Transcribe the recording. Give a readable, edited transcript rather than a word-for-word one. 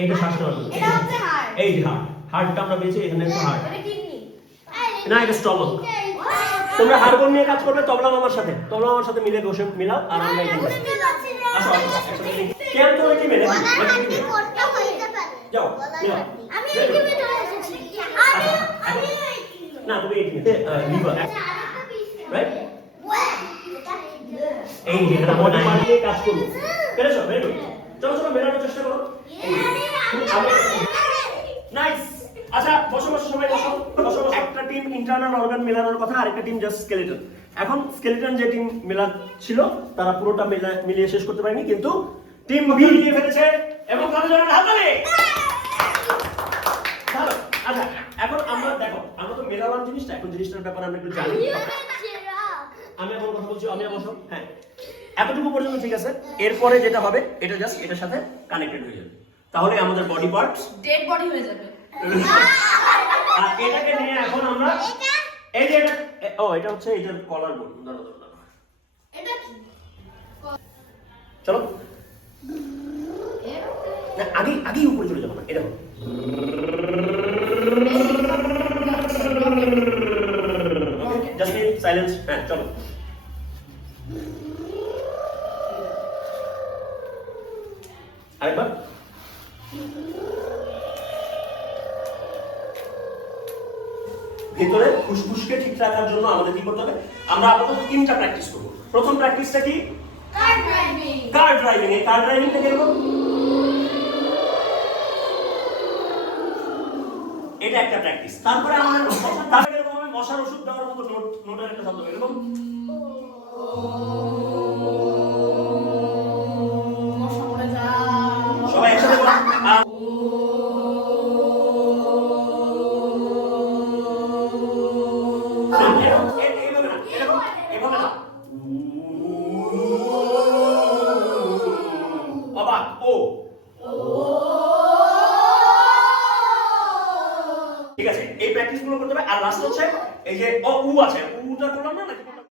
এইটা শ্বাসনালী, এই যে হার্টটা আমরা পেয়েছি, এখানে একটা হার্ট, না এটা স্টমাক। তোমরা হারমোন নিয়ে কাজ করবে তবলা মামার সাথে মিলে বসে মিলাও আর আমরা এখানে আসো কেন তো এটি মেলে যাও আমি এইভাবে ধরে এসেছি না তুমি এইখানে লিভার রাইট এই যে এটা বডি পার্ট নিয়ে কাজ করব পেরেছো ভেরি গুড চলো চলো মেলানোর চেষ্টা করো নাইস আচ্ছা বসো সবাই বসো একটা টিম ইন্টারনাল অর্গান মেলানোর কথা আর একটা টিম জাস্ট স্কেলেটন এখন স্কেলেটন যে টিম মেলা ছিল তারা পুরোটা মিলিয়ে শেষ করতে পারেনি কিন্তু টিম বি নিয়ে ফেলেছে এবং তাদের জন্য হাততালি ভালো আচ্ছা এখন আমরা দেখো আমরা তো মেলালাম জিনিসটা এখন জিনিসটার ব্যাপারে আমরা একটু জানি আমি এখন কথা বলছি আমি বসো হ্যাঁ এতটুকু পর্যন্ত ঠিক আছে এরপরে যেটা হবে এটা জাস্ট এটার সাথে কানেক্টেড হয়ে যাবে তাহলে আমাদের বডি পার্টস ডেড বডি হয়ে যাবে আর এটাকে নিয়ে এখন আমরা এই যে এটা এটা হচ্ছে এইটার কলার বোন দাঁড়াও এটা কি চলো না আগে উপরে চলে যাবো না এটা জাস্ট সাইলেন্স হ্যাঁ চলো আরেকবার ভিতরে ফুসফুসকে ঠিক রাখার জন্য আমাদের কি করতে হবে আমরা আপাতত তিনটা প্র্যাকটিস করব প্রথম প্র্যাকটিসটা কি কার ড্রাইভিং এই কার ড্রাইভিংটা কেমন এটা একটা প্র্যাকটিস তারপরে আমাদের এরকম হবে মশার ওষুধ দেওয়ার মতো নোটের একটা শব্দ এরকম মশা মরে যা সবাই একসাথে বলো ঠিক আছে এই প্র্যাকটিস গুলো করতে হবে আর লাস্ট হচ্ছে এই যে উ আছে উটা করলাম না